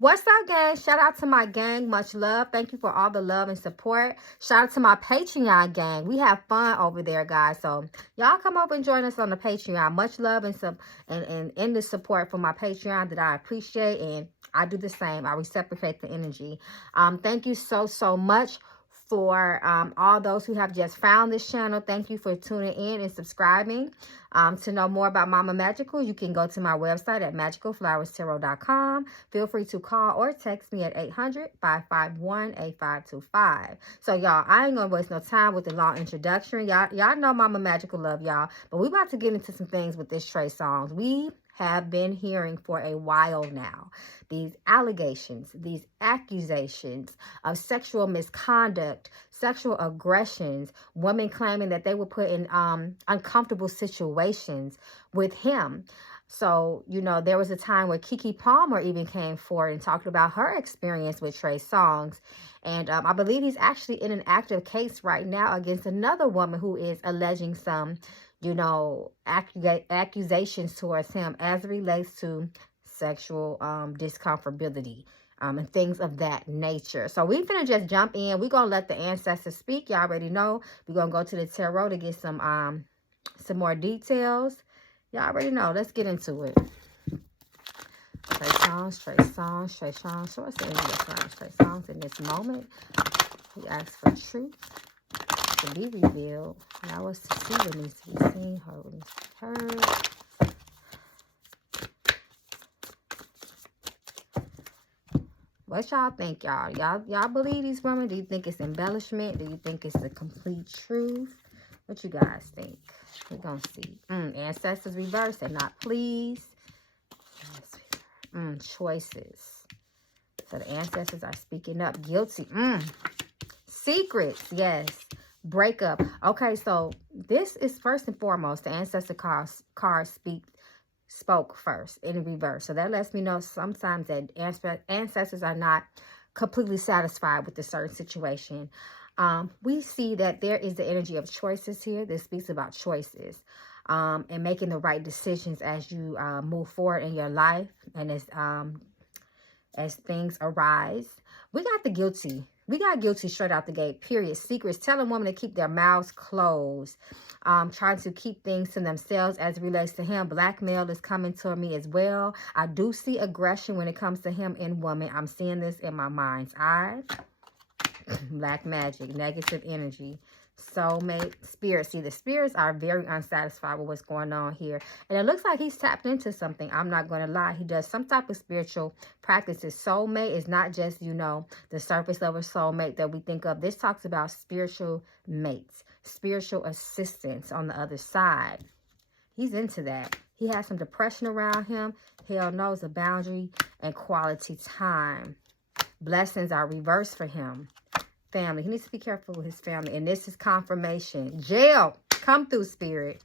What's up, gang? Shout out to my gang. Much love. Thank you for all the love and support. Shout out to my Patreon gang. We have fun over there, guys. So y'all come over and join us on the Patreon. Much love and the support for my Patreon that I appreciate, and I do the same. I reciprocate the energy. Thank you so much for all those who have just found this channel. Thank you for tuning in and subscribing. To know more about Mama Magical, you can go to my website at magicalflowerstarot.com. Feel free to call or text me at 800-551-8525. So, y'all, I ain't going to waste no time with the long introduction. Y'all know Mama Magical love y'all. But we about to get into some things with this Trey Songz. We have been hearing for a while now these allegations, these accusations of sexual misconduct, sexual aggressions, women claiming that they were put in uncomfortable situations with him. So, you know, there was a time where Keke Palmer even came forward and talked about her experience with Trey Songz. And I believe he's actually in an active case right now against another woman who is alleging some, you know, accusations towards him as it relates to sexual discomfortability and things of that nature. So we finna just jump in. We're gonna let the ancestors speak. Y'all already know. We're gonna go to the tarot to get some more details. Y'all already know. Let's get into it. Trey Songz, Trey Songz, Trey Songz. Show us the energy of Trey Songz in this moment. We ask for truth to be revealed. Allow us to see what needs to be seen, heard what needs to be heard. What y'all think, y'all? Y'all believe these women? Do you think it's embellishment? Do you think it's the complete truth? What you guys think? We're gonna see. Ancestors reverse. They're not pleased. Choices. So the ancestors are speaking up. Guilty. Secrets. Yes. Breakup. Okay, so this is first and foremost the ancestor cards spoke first in reverse. So that lets me know sometimes that ancestors are not completely satisfied with a certain situation. We see that there is the energy of choices here. This speaks about choices and making the right decisions as you move forward in your life and as things arise. We got the guilty. We got guilty straight out the gate, period. Secrets, telling women to keep their mouths closed, trying to keep things to themselves as it relates to him. Blackmail is coming to me as well. I do see aggression when it comes to him in woman. I'm seeing this in my mind's eye. Black magic, negative energy, soulmate, spirit. See, the spirits are very unsatisfied with what's going on here. And it looks like he's tapped into something. I'm not going to lie. He does some type of spiritual practices. Soulmate is not just, you know, the surface level soulmate that we think of. This talks about spiritual mates, spiritual assistants on the other side. He's into that. He has some depression around him. Hell knows a boundary and quality time. Blessings are reversed for him. Family. He needs to be careful with his family. And this is confirmation. Jail. Come through, spirit.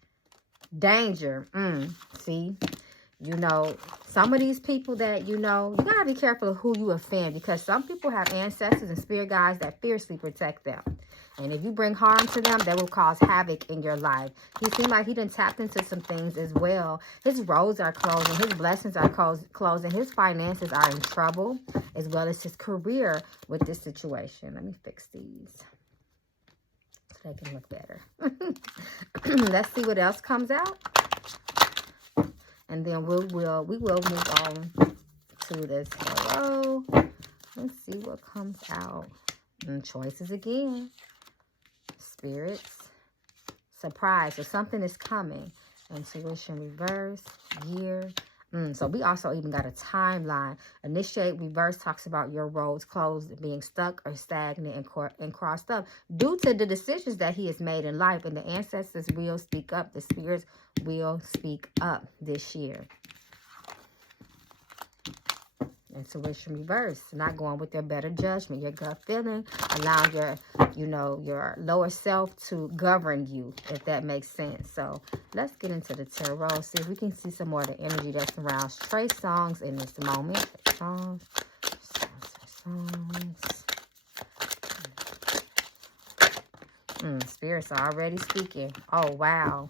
Danger. See? You know, some of these people that, you know, you got to be careful of who you offend. Because some people have ancestors and spirit guides that fiercely protect them. And if you bring harm to them, that will cause havoc in your life. He seemed like he done tapped into some things as well. His roads are closing. His blessings are closing. His finances are in trouble, as well as his career with this situation. Let me fix these so they can look better. Let's see what else comes out. And then we will move on to this tarot. Let's see what comes out. Choices again. Spirits. Surprise. So something is coming. Intuition reverse. Year. So we also even got a timeline. Initiate reverse talks about your roads closed, being stuck or stagnant and crossed up due to the decisions that he has made in life. And the ancestors will speak up. The spirits will speak up this year. Intuition reverse, not going with their better judgment, your gut feeling, allowing your, you know, your lower self to govern you, if that makes sense. So let's get into the tarot, see if we can see some more of the energy that surrounds Trey Songz in this moment. Songz. Spirits are already speaking. Oh, wow.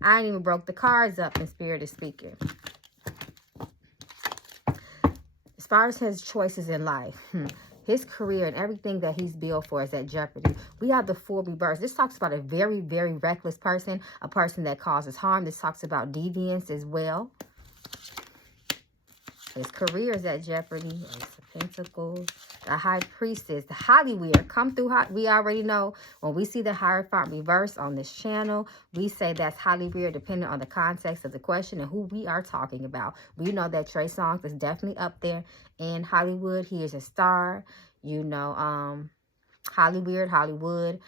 I ain't even broke the cards up and spirit is speaking. As far as his choices in life, his career and everything that he's built for is at jeopardy. We have the Fool reverse. This talks about a very, very reckless person, a person that causes harm. This talks about deviance as well. His career is at jeopardy. Ace of Pentacles. The High Priestess. The Hollyweird. Come through. We already know when we see the Hierophant reverse on this channel, we say that's Hollyweird depending on the context of the question and who we are talking about. We know that Trey Songz is definitely up there in Hollywood. He is a star. You know, Hollywood.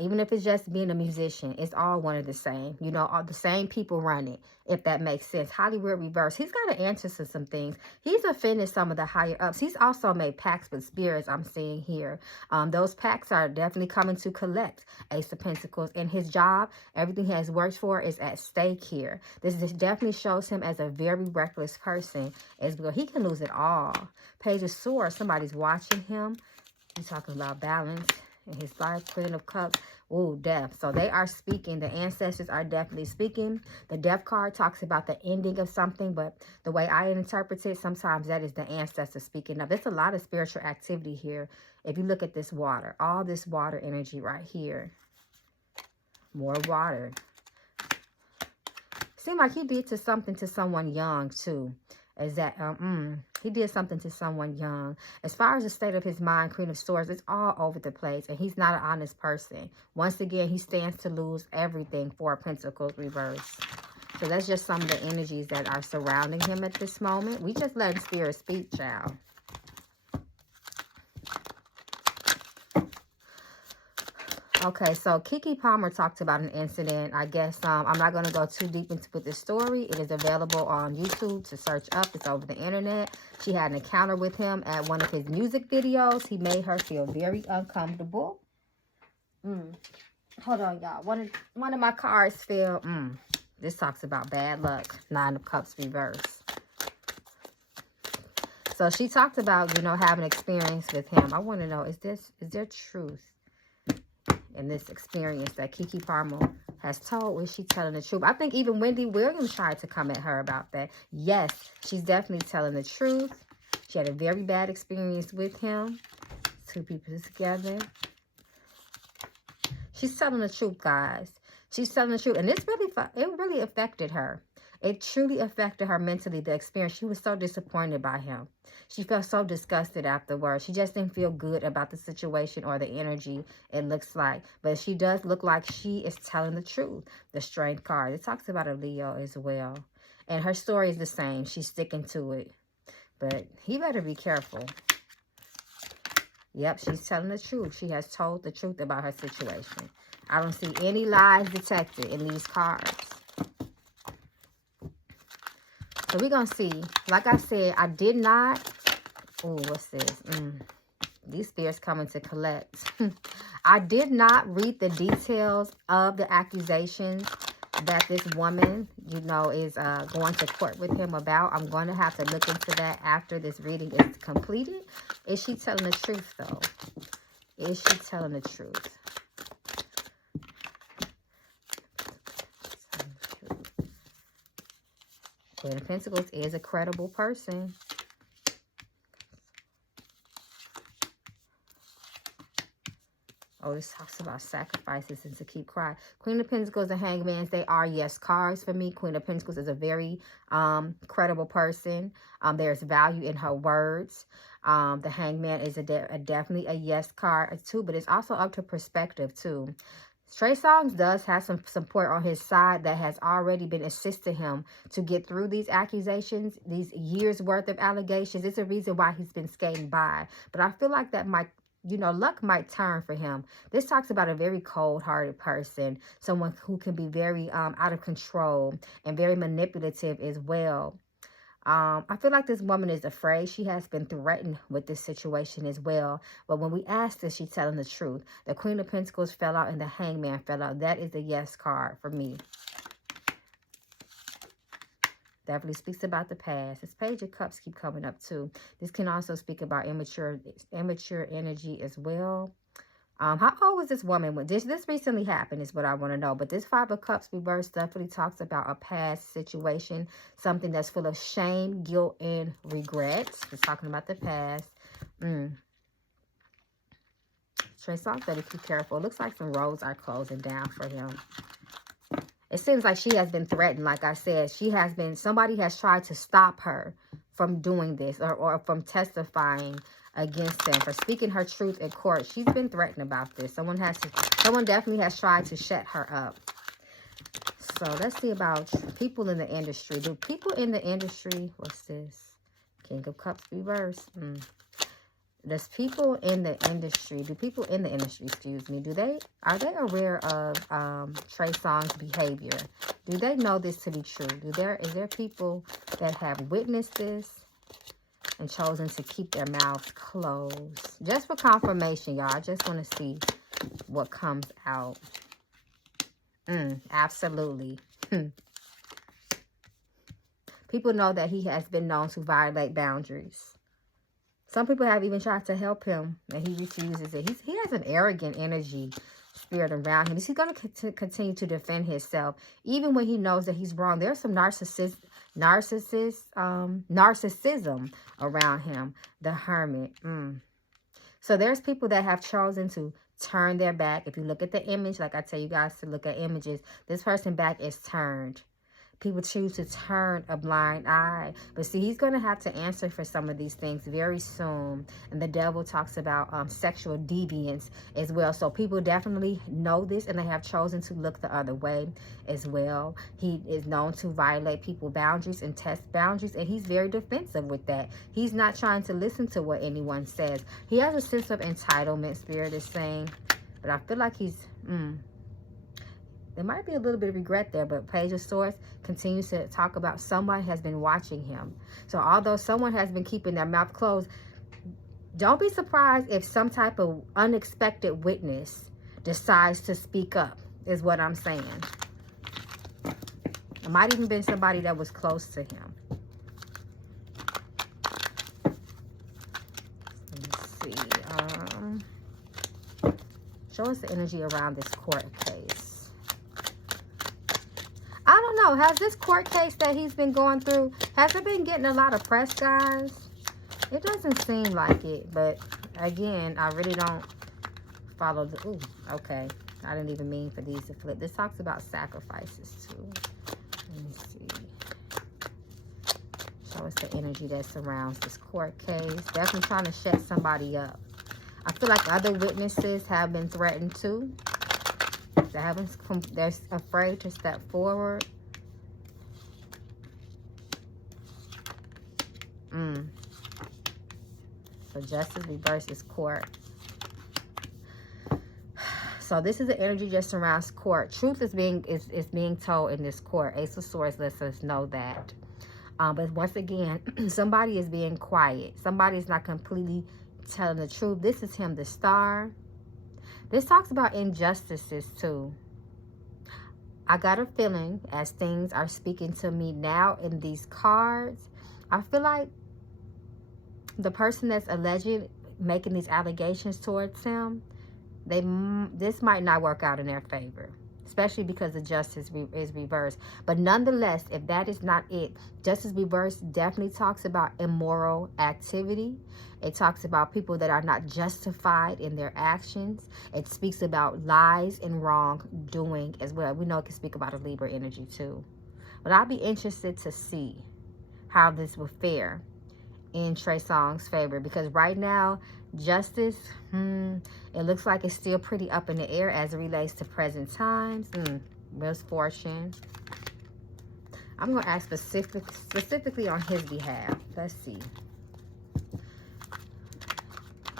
Even if it's just being a musician, it's all one of the same. You know, all the same people run it, if that makes sense. Hollywood reverse. He's got to answer to some things. He's offended some of the higher ups. He's also made pacts with spirits, I'm seeing here. Those pacts are definitely coming to collect. Ace of Pentacles. In his job, everything he has worked for is at stake here. This definitely shows him as a very reckless person as well. He can lose it all. Page of Swords. Somebody's watching him. He's talking about balance in his life. Queen of Cups. Ooh, death. So they are speaking. The ancestors are definitely speaking. The death card talks about the ending of something, but the way I interpret it, sometimes that is the ancestors speaking up. There's a lot of spiritual activity here. If you look at this water, all this water energy right here. More water. Seems like he did something to someone young too. Is that he did something to someone young. As far as the state of his mind, Queen of Swords, it's all over the place, and he's not an honest person. Once again, he stands to lose everything. Four of Pentacles reverse. So that's just some of the energies that are surrounding him at this moment. We just letting spirit speak, child. Okay, so Keke Palmer talked about an incident. I guess I'm not going to go too deep into this story. It is available on YouTube to search up. It's over the internet. She had an encounter with him at one of his music videos. He made her feel very uncomfortable. Hold on, y'all. One of my cards fell. This talks about bad luck. Nine of Cups reverse. So she talked about, you know, having experience with him. I want to know, is there truth in this experience that Keke Palmer has told? Was she telling the truth? I think even Wendy Williams tried to come at her about that. Yes, she's definitely telling the truth. She had a very bad experience with him. Two people together. She's telling the truth, guys. She's telling the truth. And it really affected her. It truly affected her mentally, the experience. She was so disappointed by him. She felt so disgusted afterwards. She just didn't feel good about the situation or the energy, it looks like. But she does look like she is telling the truth. The Strength card. It talks about a Leo as well. And her story is the same. She's sticking to it. But he better be careful. Yep, she's telling the truth. She has told the truth about her situation. I don't see any lies detected in these cards. So we're going to see. Like I said, I did not. Oh, what's this? These spirits coming to collect. I did not read the details of the accusations that this woman, you know, is going to court with him about. I'm going to have to look into that after this reading is completed. Is she telling the truth, though? Is she telling the truth? Queen of Pentacles is a credible person. Oh, this talks about sacrifices and to keep quiet. Queen of Pentacles and Hangman, they are yes cards for me. Queen of Pentacles is a very credible person. There's value in her words. The Hangman is definitely a yes card too, but it's also up to perspective too. Trey Songz does have some support on his side that has already been assisting him to get through these accusations, these years worth of allegations. It's a reason why he's been skating by. But I feel like that might, you know, luck might turn for him. This talks about a very cold-hearted person, someone who can be very out of control and very manipulative as well. I feel like this woman is afraid. She has been threatened with this situation as well. But when we asked her, she's telling the truth. The Queen of Pentacles fell out and the Hangman fell out. That is a yes card for me. Definitely speaks about the past. This Page of Cups keep coming up too. This can also speak about immature energy as well. How old was this woman when this recently happened is what I want to know. But this Five of Cups reverse definitely talks about a past situation, something that's full of shame, guilt, and regrets. It's talking about the past. Trey Songz better keep careful. It looks like some roads are closing down for him. It seems like she has been threatened. Like I said, somebody has tried to stop her from doing this or from testifying against them, for speaking her truth in court. She's been threatened about this. Someone definitely has tried to shut her up. So let's see about people in the industry. Do people in the industry, what's this? King of Cups reverse. There's people in the industry. Do people in the industry, excuse me, are they aware of Trey Songz behavior? Do they know this to be true? Is there people that have witnessed this and chosen to keep their mouths closed? Just for confirmation, y'all. I just want to see what comes out. Absolutely. People know that he has been known to violate boundaries. Some people have even tried to help him, and he refuses it. He has an arrogant energy spirit around him. He's going to continue to defend himself, even when he knows that he's wrong. There's some narcissism around him. The Hermit. So there's people that have chosen to turn their back. If you look at the image, like I tell you guys to look at images, this person's back is turned. People choose to turn a blind eye. But see, he's going to have to answer for some of these things very soon. And the devil talks about sexual deviance as well. So people definitely know this, and they have chosen to look the other way as well. He is known to violate people's boundaries and test boundaries, and he's very defensive with that. He's not trying to listen to what anyone says. He has a sense of entitlement, Spirit is saying. But I feel like he's... There might be a little bit of regret there, but Page of Swords continues to talk about someone has been watching him. So although someone has been keeping their mouth closed, don't be surprised if some type of unexpected witness decides to speak up, is what I'm saying. It might even been somebody that was close to him. Let's see. Show us the energy around this court case. I don't know. Has this court case that he's been going through, has it been getting a lot of press, guys? It doesn't seem like it. But, again, I really don't follow the... Ooh, okay. I didn't even mean for these to flip. This talks about sacrifices, too. Let me see. Show us the energy that surrounds this court case. Definitely trying to shut somebody up. I feel like other witnesses have been threatened, too. They're afraid to step forward. So justice reverses court. So this is the energy that surrounds court. Truth is being told in this court. Ace of Swords lets us know that. But once again, somebody is being quiet. Somebody is not completely telling the truth. This is him, the Star. This talks about injustices too. I got a feeling as things are speaking to me now in these cards, I feel like the person that's alleged making these allegations towards him, this might not work out in their favor, especially because the justice is reversed. But nonetheless, if that is not it, justice reversed definitely talks about immoral activity. It talks about people that are not justified in their actions. It speaks about lies and wrongdoing as well. We know it can speak about a Libra energy too. But I'll be interested to see how this will fare in Trey Songz's favor, because right now, justice, it looks like it's still pretty up in the air as it relates to present times. Misfortune. I'm going to ask specifically on his behalf. Let's see.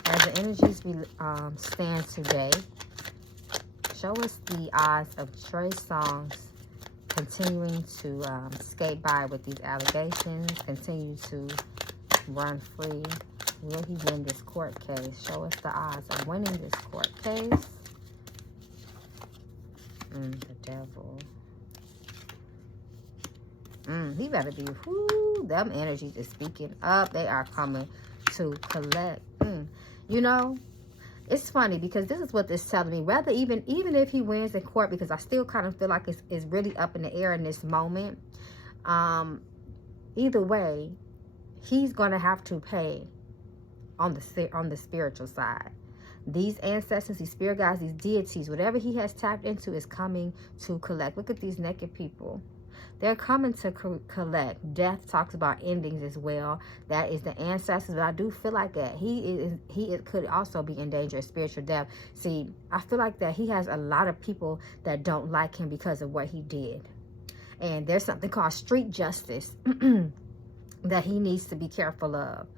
As the energies stand today, show us the odds of Trey Songz continuing to skate by with these allegations, continue to run free. Will he win this court case? Show us the odds of winning this court case. The Devil. He better be, them energies is speaking up. They are coming to collect. You know, It's funny because this is what this is telling me. Rather, even if he wins in court, because I still kind of feel like it's really up in the air in this moment. Either way, he's going to have to pay on the spiritual side. These ancestors, these spirit guides, these deities, whatever he has tapped into is coming to collect. Look at these naked people. They're coming to collect. Death talks about endings as well. That is the ancestors. But I do feel like that he could also be in danger of spiritual death. See, I feel like that he has a lot of people that don't like him because of what he did. And there's something called street justice that he needs to be careful of.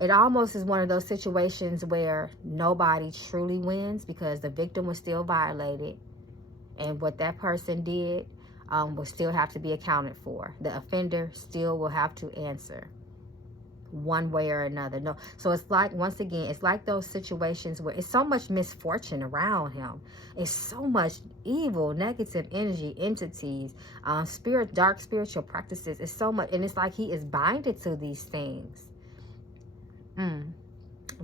It almost is one of those situations where nobody truly wins because the victim was still violated. And what that person did will still have to be accounted for. The offender still will have to answer one way or another. No, so it's like, once again, it's like those situations where it's so much misfortune around him. It's so much evil, negative energy, entities, dark spiritual practices. It's so much, and it's like he is binded to these things.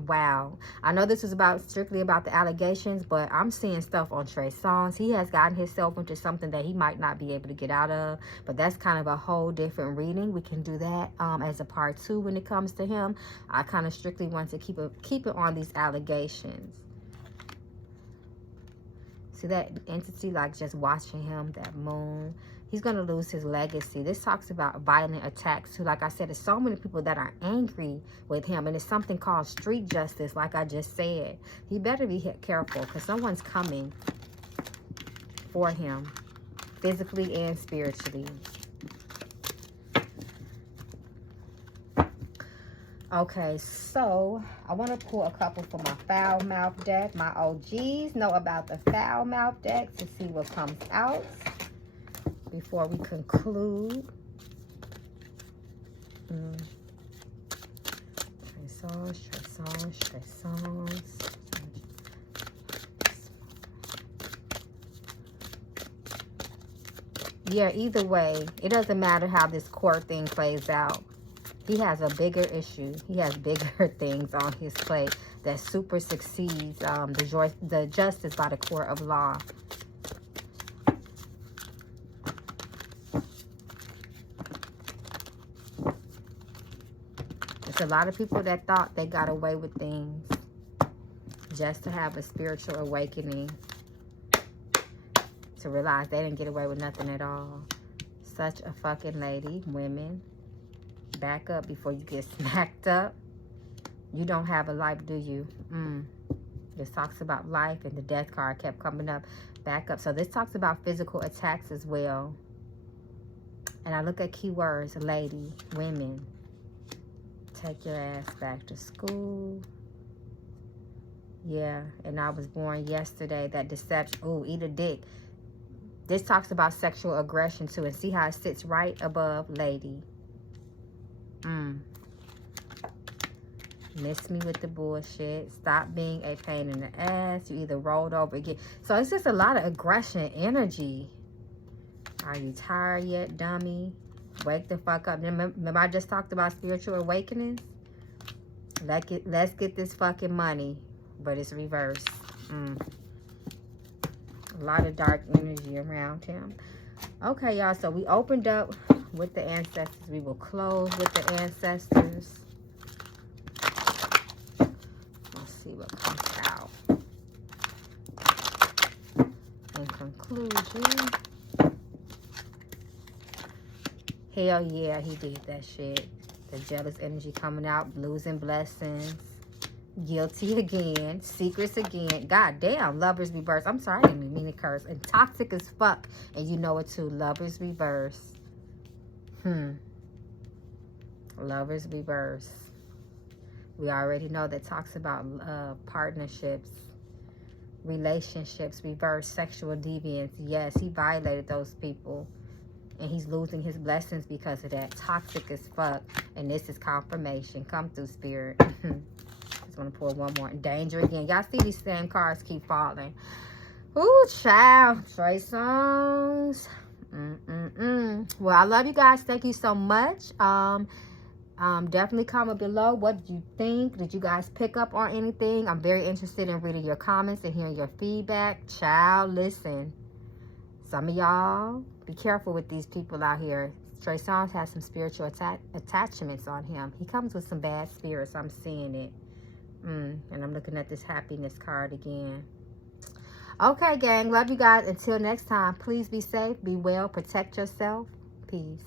Wow. I know this is strictly about the allegations, but I'm seeing stuff on Trey Songz. He has gotten himself into something that he might not be able to get out of, but that's kind of a whole different reading. We can do that as a part 2 when it comes to him. I kind of strictly want to keep it on these allegations. See that entity, like just watching him, that moon. He's going to lose his legacy. This talks about violent attacks too. Like I said, there's so many people that are angry with him. And it's something called street justice, like I just said. He better be careful because someone's coming for him, physically and spiritually. Okay, so I want to pull a couple for my foul mouth deck. My OGs know about the foul mouth deck to see what comes out before we conclude. Trey Songz. Yeah, either way, it doesn't matter how this court thing plays out. He has a bigger issue. He has bigger things on his plate that super succeeds the justice by the court of law. It's a lot of people that thought they got away with things just to have a spiritual awakening, to realize they didn't get away with nothing at all. Such a fucking lady. Women, back up before you get smacked up. You don't have a life, do you? This talks about life, and the death card kept coming up. Back up. So this talks about physical attacks as well. And I look at keywords: lady, women. Take your ass back to school. Yeah, and I was born yesterday. That deception. Ooh, eat a dick. This talks about sexual aggression too. And see how it sits right above lady. Miss me with the bullshit. Stop being a pain in the ass. You either rolled over again. So it's just a lot of aggression energy. Are you tired yet, dummy? Wake the fuck up. Remember I just talked about spiritual awakenings? Let's get this fucking money. But it's reversed. A lot of dark energy around him. Okay, y'all. So we opened up with the ancestors. We will close with the ancestors. Let's see what comes out. In conclusion. Hell yeah, he did that shit. The jealous energy coming out, losing blessings, guilty again, secrets again. God damn, lovers reverse. I'm sorry, I didn't mean to curse. And toxic as fuck, and you know it too. Lovers reverse. Lovers reverse. We already know that talks about partnerships, relationships, reverse, sexual deviance. Yes, he violated those people. And he's losing his blessings because of that. Toxic as fuck. And this is confirmation. Come through, spirit. Just want to pull one more. Danger again. Y'all see these same cards keep falling. Ooh, child. Trey Songz. Well, I love you guys. Thank you so much. Definitely comment below. What did you think? Did you guys pick up on anything? I'm very interested in reading your comments and hearing your feedback. Child, listen. Some of y'all, be careful with these people out here. Trey Songz has some spiritual attachments on him. He comes with some bad spirits. I'm seeing it. And I'm looking at this happiness card again. Okay, gang. Love you guys. Until next time, please be safe, be well, protect yourself. Peace.